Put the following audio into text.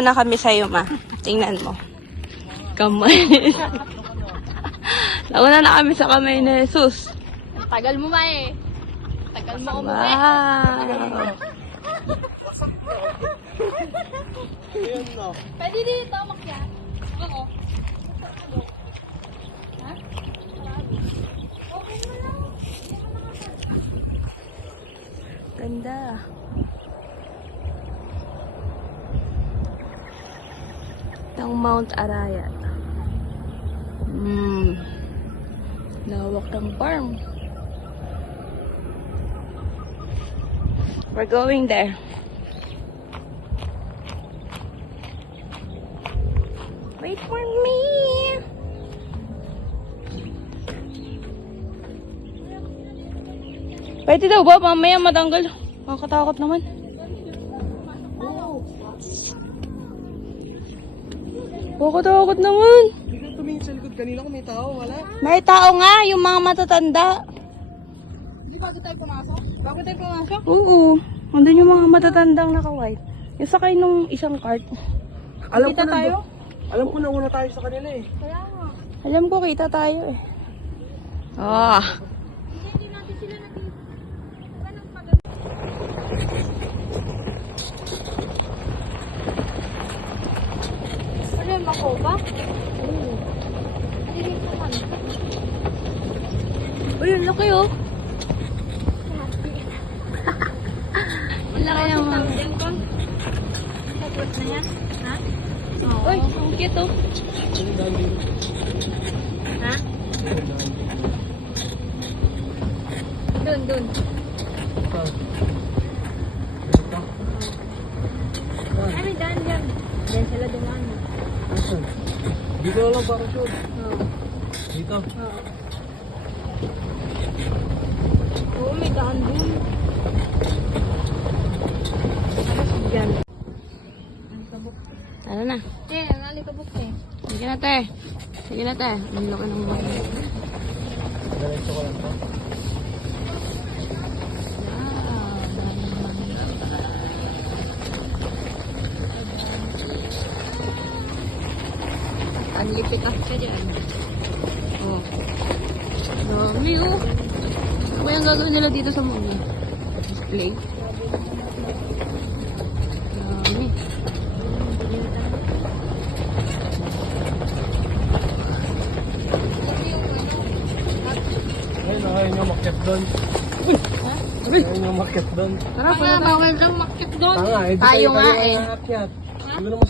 Nauna na kami sa'yo, ma. Tingnan mo. Kamay. Nauna na kami sa kamay ni Jesus. Tagal mo ma eh. Tagal mo umuwi. Wow. Pwede dito, makyat. Oo. Ha? Okay mo lang. Ganda. Ng Mount Arayat. Lawak ng farm. We're going there. Wait for me. Pwede daw ba? Mamaya matanggal. Nakakatakot naman. Nakakatakot naman. Hindi ka tumingin sa likod kanina kung may tao, wala. May tao nga, yung mga matatanda. Hindi bago tayo pumasok? Bago tayo pumasok? Oo. Andun yung mga matatandang naka-white. Yung sakay nung isang cart. Alam Kita ko na, tayo? alam ko na una tayo sa kanila eh. Kaya nga. Alam ko, kita tayo eh. Ah. Hindi natin sila natin. Ganun pa ganun. Ano yung makoba? Oo. Hindi rin naman. Uy, ang laki oh. Ang laki naman. Tapos na yan? Ha? Uy, ang cute oh. Ang dami. Ha? Dun, dun. Ah. Ay, may daan dyan. Diyan sila dumaan. Asan? Dito na lang para sure. Oo. Dito. Oo, may daan dun. Diyan. Tara na. Ang alikabok eh. Sige na te. Sige na te. Ang laki ng mga. Diretso ko lang to. Ang lipit ah siya dyan. Oh. Dami oh. Ano ba yung gagawin nila dito sa mga display? Dami. Ayun yung makyat doon. Ha? Ayun yung makyat doon. Tara, Wala, bawal daw makit doon. Tanga, eh. di Tayo nga kayo eh. aakyat. Hindi naman